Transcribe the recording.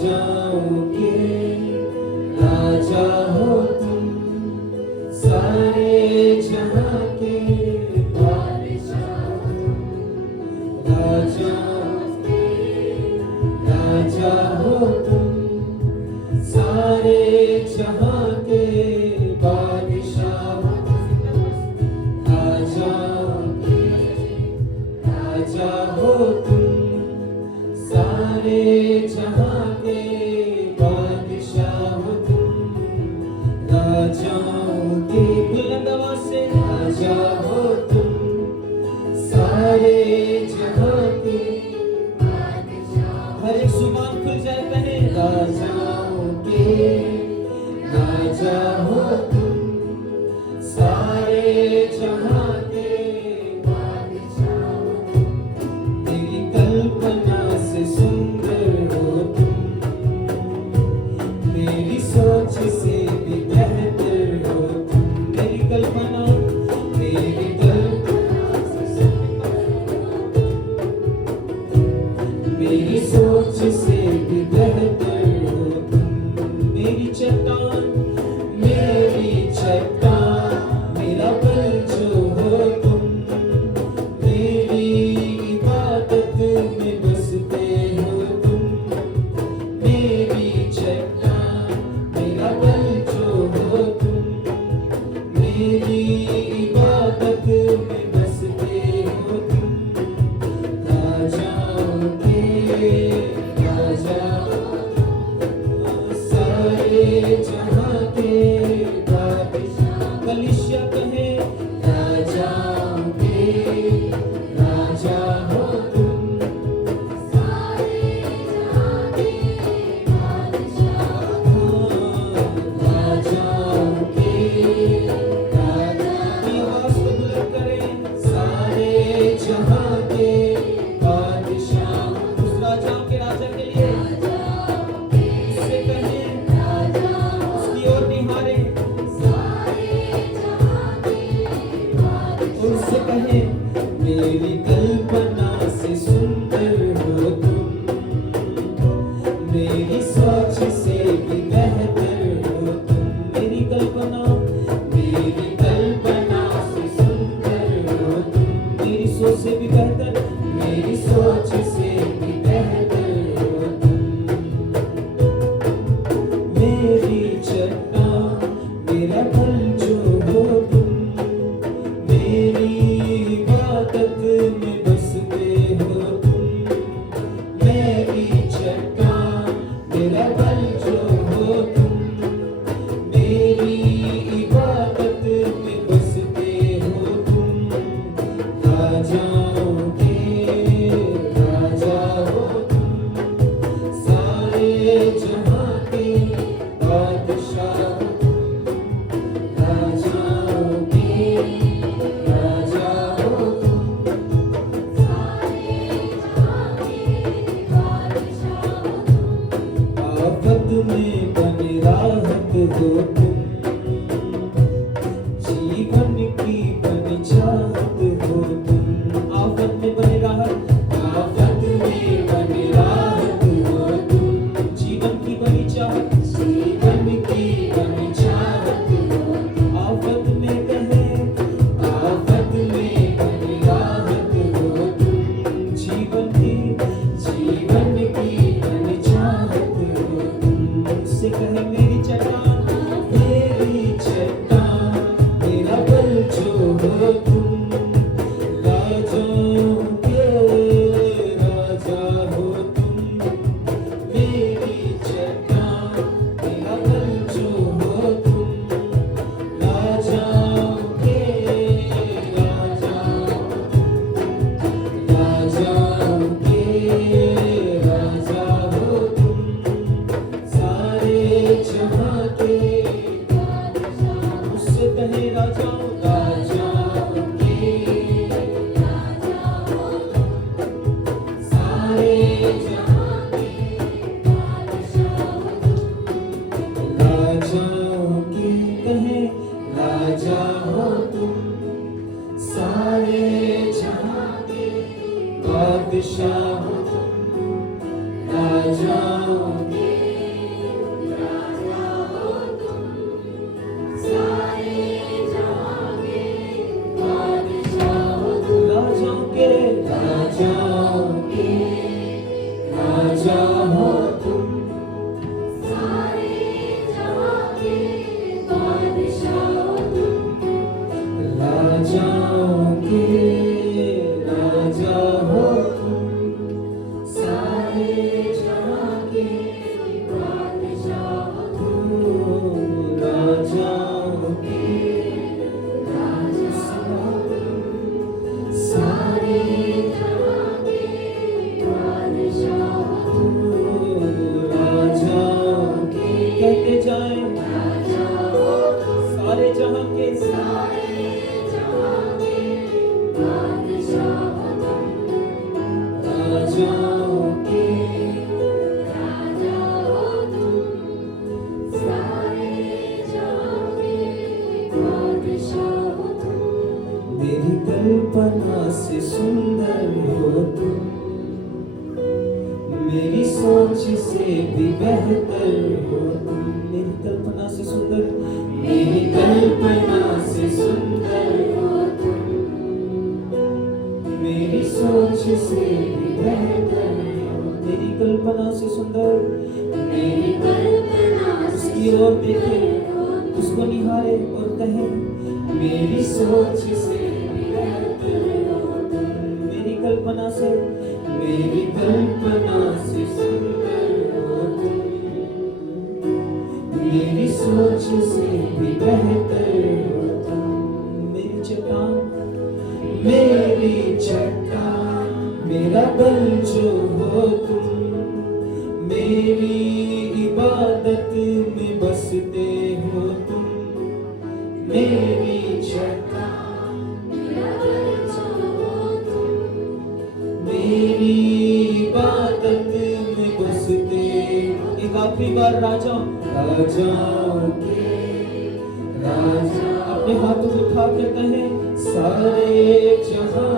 राजाओं के राजा हो तुम, सारे जहां के बादशाह हो तुम। राजाओं के राजा हो तुम, सारे जहां के बादशाह हो तुम। राजाओं के राजा हो तुम, सारे जहां के बादशाह हो तुम। राजाओं के बुलंद आवाज से राजा हो तुम, सारे जहां के बादशाह। हर एक जुबान खुल जाए कहे राजाओं के राजा हो तुम, सारे जहां के बादशाह हो तुम। तेरी कल्पना से सुंदर हो तुम, मेरी सोच से भी बेहतर हो तुम। मेरी कल्पना से सुंदर हो तुम, मेरी सोच से भी बेहतर हो तुम। मेरी चट्टान मेरा बल जो हो तुम, मेरी इबादत में बसते हो तुम। मेरी चट्टान मेरा बल जो हो तुम, मेरी इबादत में बसते हो तुम। राजाओं के राजा हो तुम, सारे जहां के बादशाह। कलीसिया कहे राजाओं के राजा हो तुम, सारे जहां के बादशाह हो तुम। राजाओं के राजा की आवाज को बुलंद करें, सारे जहां के बादशाह। उस राजाओं के राजा के लिए उससे कहें, उसकी ओर निहारें और उससे कहें, मेरी कल्पना से सुंदर हो तुम, मेरी सोच से भी बेहतर हो तुम। मेरी कल्पना से सुंदर हो तुम, मेरी सोच से भी बेहतर, मेरी सोच से भी बेहतर हो तुम। मेरी चट्टान मेरा बल जो हो तुम, मेरी इबादत में बसते हो तुम। मेरी चट्टान मेरा बल जो हो तुम, मेरी इबादत में बसते हो तुम। राजाओं के राजा हो तुम, सारे जहां के बादशाह हो तुम। राजाओं के राजा हो तुम, सारे जहां के बादशाह हो तुम। आफत में बने राहत हो तुम, जीवन की बनी चाहत हो तुम। आफत में बने राहत, आफत में बने राहत हो तुम। जीवन की बनी चाहत, जीवन की बनी चाहत हो तुम। आफत में कहे, आफत में बनी राहत हो तुम। जीवन की बनी चाहत हो तुम। उससे कहे, मेरी चट्टान मेरा बल जो हो तुम। राजाओं के राजा हो तुम, मेरी चट्टान मेरा बल जो हो तुम। राजाओं के राजा हो तुम, राजाओं के राजा हो तुम, सारे जहां के बादशाह। उससे कहे, राजाओं के राजा हो तुम, सारे जहां के बादशाह हो तुम। राजाओं के कहे, राजा हो तुम, सारे जहां के बादशाह हो तुम। राजाओं के राजाओं के राजा हो तुम, सारे जहां के बादशाह हो तुम। मेरी कल्पना से सुंदर हो तुम, मेरी सोच से भी बेहतर हो तुम। मेरी कल्पना से सुंदर, मेरी कल्पना से सुंदर हो तुम, मेरी सोच से भी बेहतर हो। मेरी कल्पना से सुंदर, मेरी कल्पना से उसकी ओर देखे, उसको निहारे और कहे मेरी सोच से भी बेहतर हो तुम। मेरी कल्पना से, मेरी कल्पना से सुंदर हो तुम, मेरी सोच से भी बेहतर हो तुम। मेरी चट्टान, मेरी चट्टान, मेरा बल जो हो तुम, मेरी इबादत में बसते हो तुम। मेरी चट्टान, मेरा बल हो तुम, मेरी इबादत में बसते। एक आखिरी बार राजाओं के राजा, अपने हाथों को उठा के कहें सारे जहां